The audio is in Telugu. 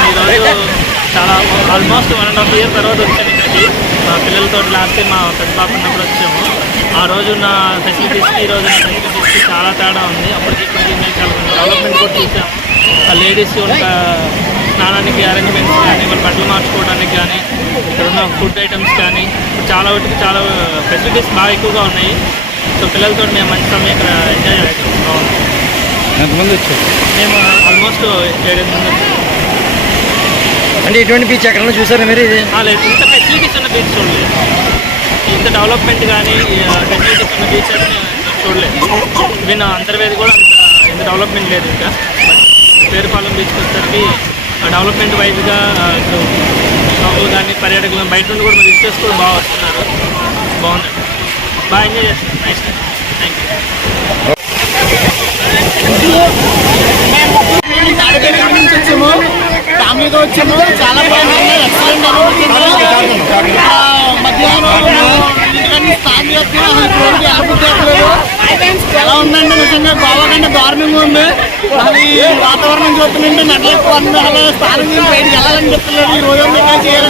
నేను ఈరోజు చాలా almost one and half year తర్వాత వచ్చాను ఇక్కడికి. మా పిల్లలతో లాస్ట్ టైం మా పెద్ద పాప ఉన్నప్పుడు వచ్చాము. ఆ రోజు నా ఫెసిలిటీస్కి ఈ రోజు ఫెసిలిటీస్కి చాలా తేడా ఉంది. అప్పటికి ఇప్పటికి మేము చాలా డెవలప్మెంట్ కూడా చూసాము. ఆ లేడీస్ ఒక స్నానానికి అరేంజ్మెంట్స్ కానీ వాళ్ళ బట్టలు మార్చుకోవడానికి కానీ ఇక్కడ ఉన్న ఫుడ్ ఐటమ్స్ కానీ చాలా వాటికి చాలా ఫెసిలిటీస్ బాగా ఎక్కువగా ఉన్నాయి. సో పిల్లలతో మేము మంచి సమయం ఇక్కడ ఎంజాయ్ చేస్తాం బాగుంది ఎంతమంది వచ్చారు మేము ఆల్మోస్ట్ ఏడెనిమిది మంది. అంటే ఇటువంటి బీచ్ ఎక్కడన్నా చూసారా మీరు ఇది? లేదు. ఇంత ఫెసిలిటీస్ ఉన్న బీచ్ చూడలేదు. ఇంత డెవలప్మెంట్ కానీ ఫెసిలిటీస్ ఉన్న బీచ్ అయితే నేను చూడలేదు. ఈవెన్ అంతర్వేది కూడా అంత ఇంత డెవలప్మెంట్ లేదు ఇంకా. పేరుపాలెం బీచ్కి వచ్చేసరికి డెవలప్మెంట్ వైజ్గా ఇప్పుడు షాపులు కానీ పర్యాటకులు బయట నుండి కూడా విజిటర్స్ కూడా బాగా వస్తున్నారు. బాగుంది బాగా ఎంజాయ్ చేస్తున్నారు. నైస్ థ్యాంక్ యూ మేము తాడేపల్లి నుంచి వచ్చాము ఫ్యామిలీతో వచ్చాము చాలా బాగుంది. ఎక్సలెంట్ అనుభూతి ఆ, మధ్యాహ్నం ఇంటికన్నా ఎలా ఉందండి నిజంగా? గోవా కంటే దారుణంగా ఉంది. అసలు ఈ వాతావరణం చూస్తుంటే నడలకు అన్ని అలా బయటకు వెళ్ళాలని చెప్తున్నారు. ఈ రోజు చేయాలని